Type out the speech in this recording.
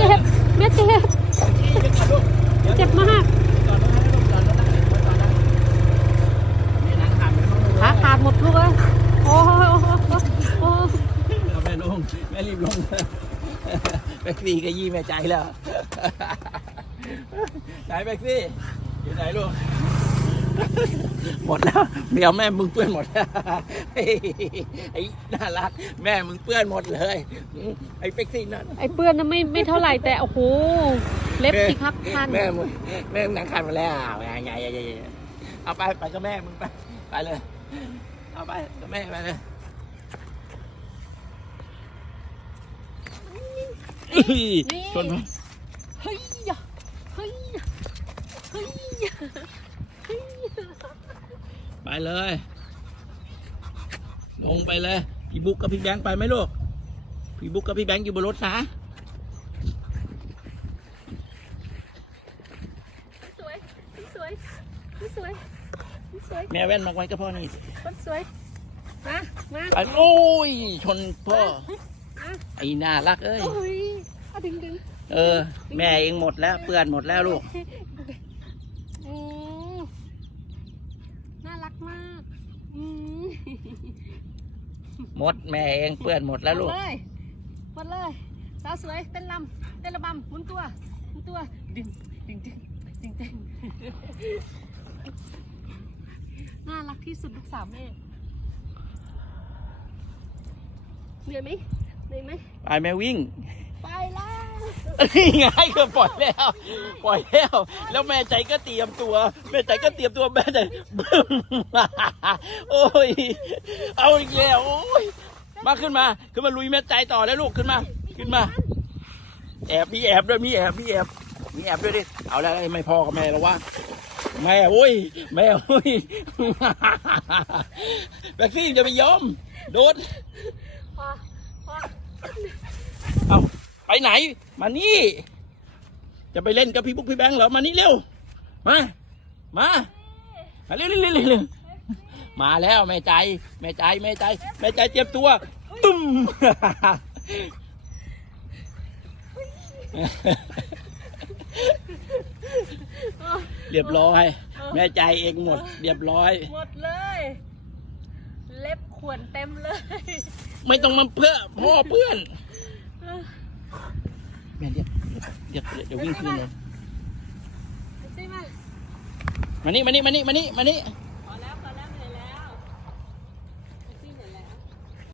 เจ็บแม่เจ็บเจ็บมากขาขาดหมดลูกเอ้ยโอ้ยโอ้ยโอ้ยโอ้ยแม่ลงแม่รีบลงแบ็กซี่ก็ยี่แม่ใจแล้วไหนแบ็กซี่อยู่ไหนลูก หมดแล้วเมียแม่มึงเปื้อนหมดแล้วไอ้ไอ้น่ารัก แม่มึงเปื้อนหมดเลย ไอ้แบ็กซี่นั่นไอ้เปื้อนนั้นไม่ไม่เท่าไหร่แต่โอ้โหเล็บสิครับคันแม่มึงแม่มึงหนังคันมาแล้วไงไงไงไงไงเอาไปไปกับแม่มึงไปไปเลย เอาไปกับแม่ไปเลยชนไหมเฮ้ยยะเฮ้ยยะเฮ้ยยะเฮ้ยยะ ไปเลย ลงไปเลย พี่บุ๊กกับพี่แบงค์ไปไหมลูก พี่บุ๊กกับพี่แบงค์อยู่บนรถนะ สวย สวย สวย สวย แม่แว่นมาไว้กับพ่อนี่คนสวย มา มาไปโอ้ย ชนพ่ออะไอ้น่ารักเอ้ย โอ้ยเอาดึงดึงเออ แม่เองหมดแล้ว เปื้อนหมดแล้วลูก อืมน่ารัก มากอืมหมดแม่เองเปื้อนหมดแล้วลูก หมดเลยหมดเลยสาวสวยเต้นลำเต้นระบำหมุนตัวหมุนตัวดึงดึงดึงดึงดึงน่ารักที่สุดลูกสาวแม่เหนื่อยไหมเหนื่อยไหมไปแม่วิ่ง ไปแล้ว นี่ไงก็ปล่อยแล้ว ปล่อยแล้ว แล้วแม่ใจก็เตรียมตัว แม่ใจก็เตรียมตัวแม่ใจบึ้มโอ้ย เอาอีกแล้วโอ้ยมาขึ้นมา ขึ้นมาลุยแม่ใจต่อแล้วลูกขึ้นมา ขึ้นมา แอบมีแอบด้วยมีแอบมีแอบมีแอบด้วยดิ เอาแล้วไม่พอกับแม่แล้ววะแม่โอ้ยแม่โอ้ยแบ็คซี่จะไปยอม โดนพอพอเอาไปไหน มานี่ จะไปเล่นกับพี่บุ๊กพี่แบงค์เหรอ มานี่เร็ว มา มา มาเร็วเร็วเร็วเร็วเร็วมาแล้วแม่ใจ แม่ใจ แม่ใจ แม่ใจเตรียมตัว ตุ้มเรียบร้อย แม่ใจเองหมด เรียบร้อย หมดเลย เล็บขวนเต็มเลย ไม่ต้องมาเพื่อพ่อเพื่อน แม่เดี๋ยวเดี๋ยวเดี๋ยววิ่งคืนเลยใช่ไหมมานี่มานี่มานี่มานี่มานี่ม